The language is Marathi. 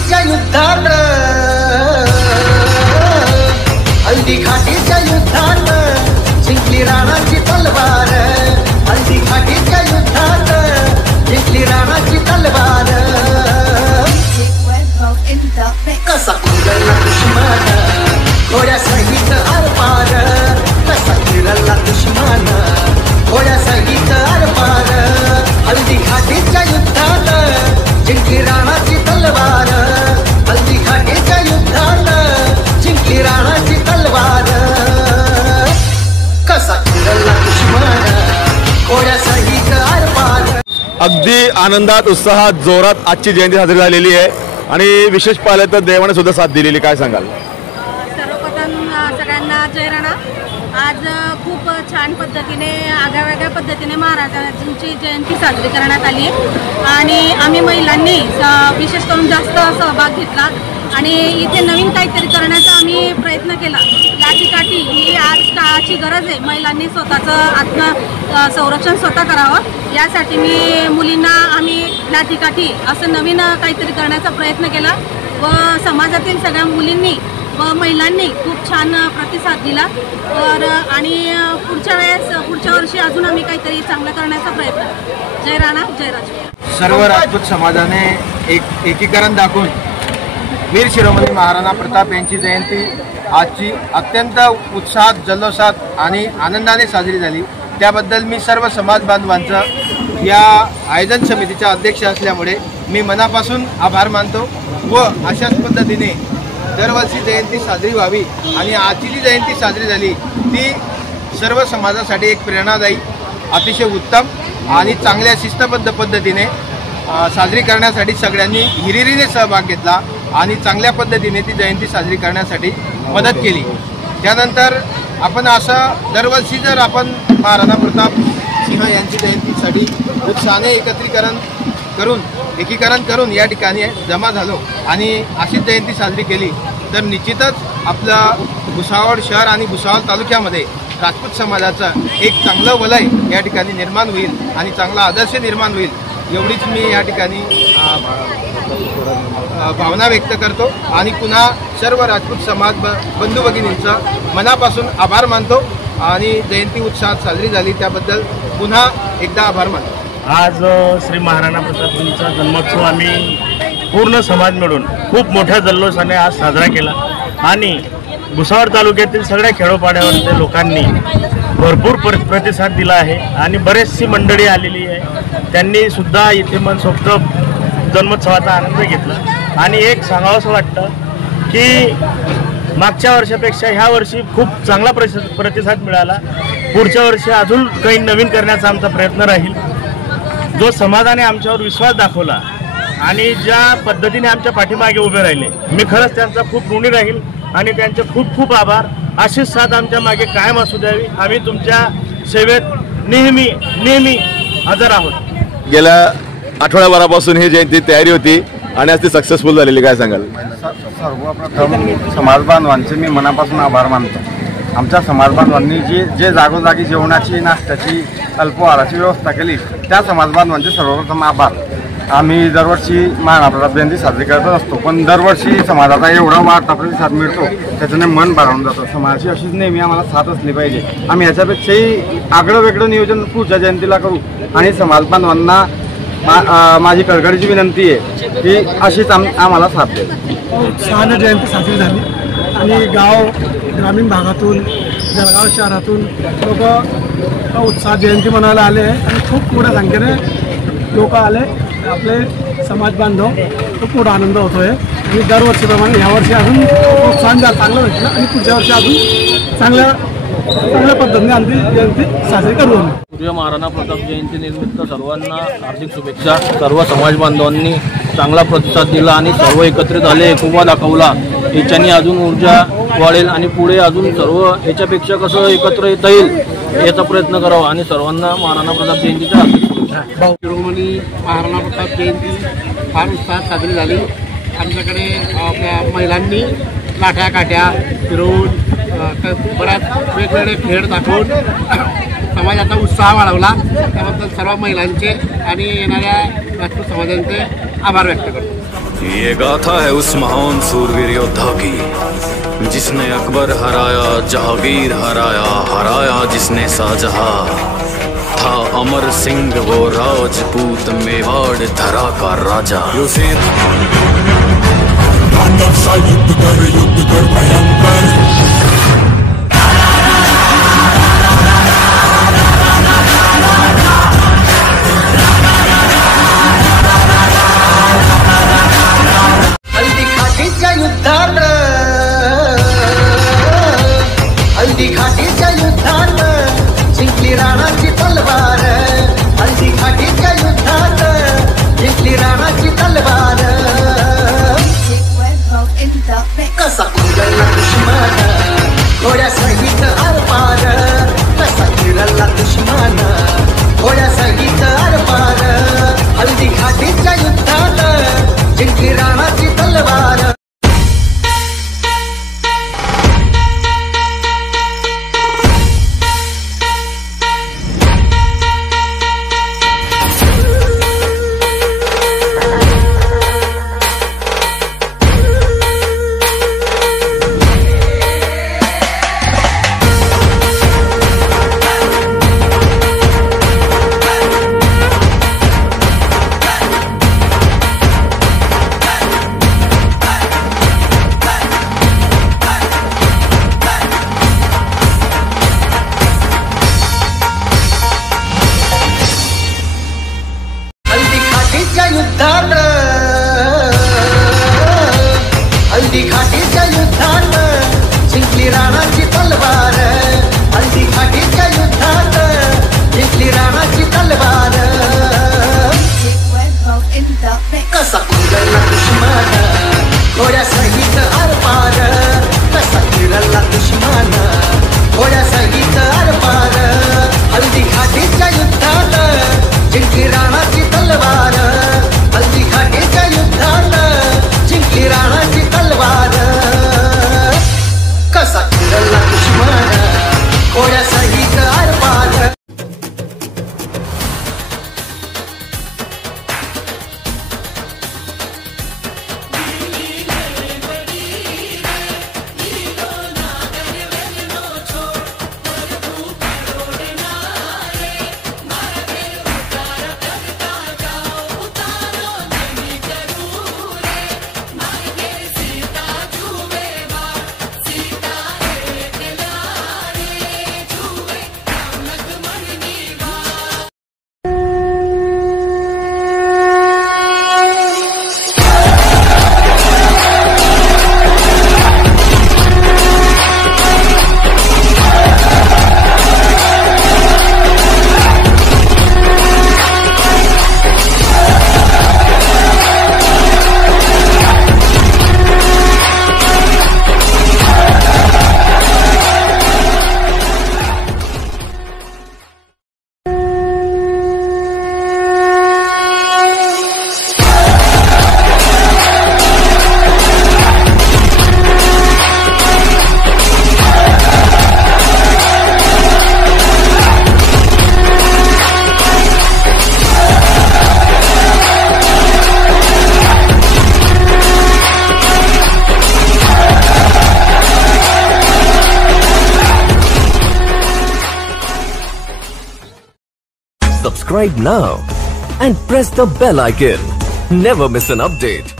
घाटीच्या युद्धात, हल्दी घाटीच्या युद्धात जिंकली राणाची तलवार, हल्दी घाटीच्या युद्धात जिंकली राणाची तलवार। कसा फिरला दुश्मन घोड्या सहित आरपार, कसा फिरला दुश्मन घोड्या सहित आरपार, हल्दी घाटीच्या युद्धात जिंकली राणाची तलवार, हल्दी घाटीच्या युद्धात जिंकली राणाची तलवार। कसा फिरला दुश्मन घोड्या सहित आरपार। अगदी आनंदात उत्साहात जोरात आजची जयंती साजरी झालेली आहे आणि विशेष पाहिलं तर देवाने सुद्धा साथ दिलेली, काय सांगाल? सर्वप्रथम सगळ्यांना जय राणा। आज खूप छान पद्धतीने आगळ्यावेगळ्या पद्धतीने महाराजांची जयंती साजरी करण्यात आली आहे आणि आम्ही महिलांनी विशेष करून जास्त सहभाग घेतला आणि इथे नवीन काहीतरी करण्याचा आम्ही प्रयत्न केला। लाठीकाठी ही आज काळाची गरज आहे, महिलांनी स्वतःचं आत्म संरक्षण स्वतः करावं यासाठी मुलींना आम्ही लाठीकाठी असं नवीन काहीतरी करण्याचा प्रयत्न केला व समाजातील सगळ्या मुलींनी व महिलांनी खूप छान प्रतिसाद दिला आणि पुढच्या वर्षी अजून आम्ही काहीतरी चांगलं करण्याचा प्रयत्न। जय राणा जय राजपूत। सर्व राजपूत समाजाने एकीकरण दाखवून वीर शिरोमणी महाराणा प्रताप यांची जयंती आजची अत्यंत उत्साहात जल्लोषात आणि आनंदाने साजरी झाली। त्याबद्दल मी सर्व समाज बांधवांचं या आयोजन समितीच्या अध्यक्ष असल्यामुळे मी मनापासून आभार मानतो व अशाच पद्धतीने दरवर्षी जयंती साजरी व्हावी आणि आजची जी जयंती साजरी झाली ती सर्व समाजासाठी एक प्रेरणादायी, अतिशय उत्तम आणि चांगल्या शिस्तबद्ध पद्धतीने साजरी करण्यासाठी सगळ्यांनी हिरिरीने सहभाग घेतला आणि चांगल्या पद्धतीने ती जयंती साजरी करण्यासाठी मदत केली। त्यानंतर आपण असं दरवर्षी जर आपण महाराणा प्रताप सिंह यांची जयंतीसाठी उत्साहाने एकीकरण करून या ठिकाणी जमा झालो आणि अशीच जयंती साजरी केली तर निश्चितच आपलं भुसावळ शहर आणि भुसावळ तालुक्यामध्ये राजपूत समाजाचं एक चांगलं वलय या ठिकाणी निर्माण होईल आणि चांगला आदर्श निर्माण होईल एवढीच मी या ठिकाणी भावना व्यक्त करतो आणि पुन्हा सर्व राजपूत समाज बंधू भगिनींचा मनापासून आभार मानतो आणि जयंती उत्साहात साजरी झाली त्याबद्दल पुन्हा एकदा आभार मानतो। आज श्री महाराणा प्रतापांचा जन्मोत्सव आम्ही पूर्ण समाज मिळून खूप मोठ्या जल्लोषाने आज साजरा केला आणि भुसावळ तालुक्यातील सगळ्या खेडोपाड्यावरच्या लोकांनी भरपूर प्रतिसाद दिला आहे आणि बरेचशी मंडळी आलेली आहे, त्यांनी सुद्धा इथे मनसोक्त जन्मोत्सवाचा आनंद घेतला आणि एक सांगावंसं वाटतं की मागच्या वर्षापेक्षा ह्या वर्षी खूप चांगला प्रतिसाद मिळाला। पुढच्या वर्षी अजून काही नवीन करण्याचा आमचा प्रयत्न राहील। जो समाजाने आमच्यावर विश्वास दाखवला आणि ज्या पद्धतीने आमच्या पाठीमागे उभे राहिले मी खरंच त्यांचा खूप ऋणी राहील आणि त्यांचे खूप खूप आभार। अशीच साथ आमच्या मागे कायम असू द्यावी, आम्ही तुमच्या सेवेत नेहमी हजर आहोत। गेल्या आठवड्याभरापासून ही जयंती तयारी होती आणि आज ती सक्सेसफुल झालेली, काय सांगाल? सर्वप्रथम समाज बांधवांचे मी मनापासून आभार मानतो। आमच्या समाज बांधवांनी जे जागोजागी जेवणाची नाश्त्याची अल्पहाराची व्यवस्था केली त्या समाज बांधवांचे सर्वप्रथम आभार। आम्ही दरवर्षी महाराणा प्रताप जयंती साजरी करत असतो पण दरवर्षी समाजाचा एवढा वाढता प्रतिसाद मिळतो त्याच्याने मन भारावून जातं। समाजाची अशीच नेहमी आम्हाला साथ असली पाहिजे। आम्ही याच्यापेक्षाही आगळं वेगळं नियोजन पुढच्या जयंतीला करू आणि समाज बांधवांना माझी कळकळीची विनंती आहे की अशीच आम्हाला साथ द्या। उत्साहाने जयंती साजरी झाली आणि ग्रामीण भागातून जळगाव शहरातून लोक उत्साह जयंती मनायला आले आणि खूप मोठ्या संख्येने लोक आले। आपले समाज बांधव खूप मोठा आनंद होतोय आणि दरवर्षीप्रमाणे यावर्षी अजून प्रोत्साहन चांगलं भेटलं आणि पुढच्या वर्षी अजून चांगल्या पद्धतीने आमची जयंती साजरी करू। सूर्य महाराणा प्रताप जयंती निमित्त सर्वांना हार्दिक शुभेच्छा। सर्व समाज बांधवांनी चांगला प्रतिसाद दिला आणि सर्व एकत्रित आले, एकोपा दाखवला, याच्याने अजून ऊर्जा वाढेल आणि पुढे अजून सर्व याच्यापेक्षा कसं एकत्र येता येईल याचा प्रयत्न करावा आणि सर्वांना महाराणा प्रताप जयंतीच्या हार्दिक शुभेच्छा। शिरोमणी महाराणा प्रताप जयंती फार उत्साहात साजरी झाली। आमच्याकडे आपल्या महिलांनी लाठ्या काठ्या फिरवून बऱ्याच वेगवेगळे खेळ दाखवून समाजाचा उत्साह वाढवला। त्याबद्दल सर्व महिलांचे आणि येणाऱ्या राजपूत समाजांचे आभार व्यक्त करतो। ये गाथा है उस महान सूरवीर योद्धा की जिसने अकबर हराया, जहांगीर हराया, हराया जिसने शाहजहां। था अमर सिंह वो राजपूत, मेवाड़ धरा का राजा। युद्ध कर भयंकर। हल्दी घाटीच्या युद्धात जिंकली राणाची तलवार, हल्दी घाटीच्या युद्धात जिंकली राणाची तलवार। कसा कुरला दुश्मन घोड्या सहित आरपार, कसा कुरला दुश्मन घोड्या सहित आरपार। हल्दी घाटीच्या युद्धात जिंकली राणाची तलवार। हल्दी घाटीच्या युद्धात जिंकली राणाची तलवार, हल्दी घाटीच्या युद्धात जिंकली राणाची तलवार। कसा कुरला दुश्मन घोड्या सहित आरपार, कसा कुरला दुश्मन घोड्या सहित आरपार। हल्दी घाटीच्या युद्धात जिंकली राणाची तलवार, हल्दी घाटीच्या युद्धात जिंकली राणाची तलवार। कसा कुरला दुश्मन घोड्या सहित आरपार। Subscribe now and press the bell icon. Never miss an update.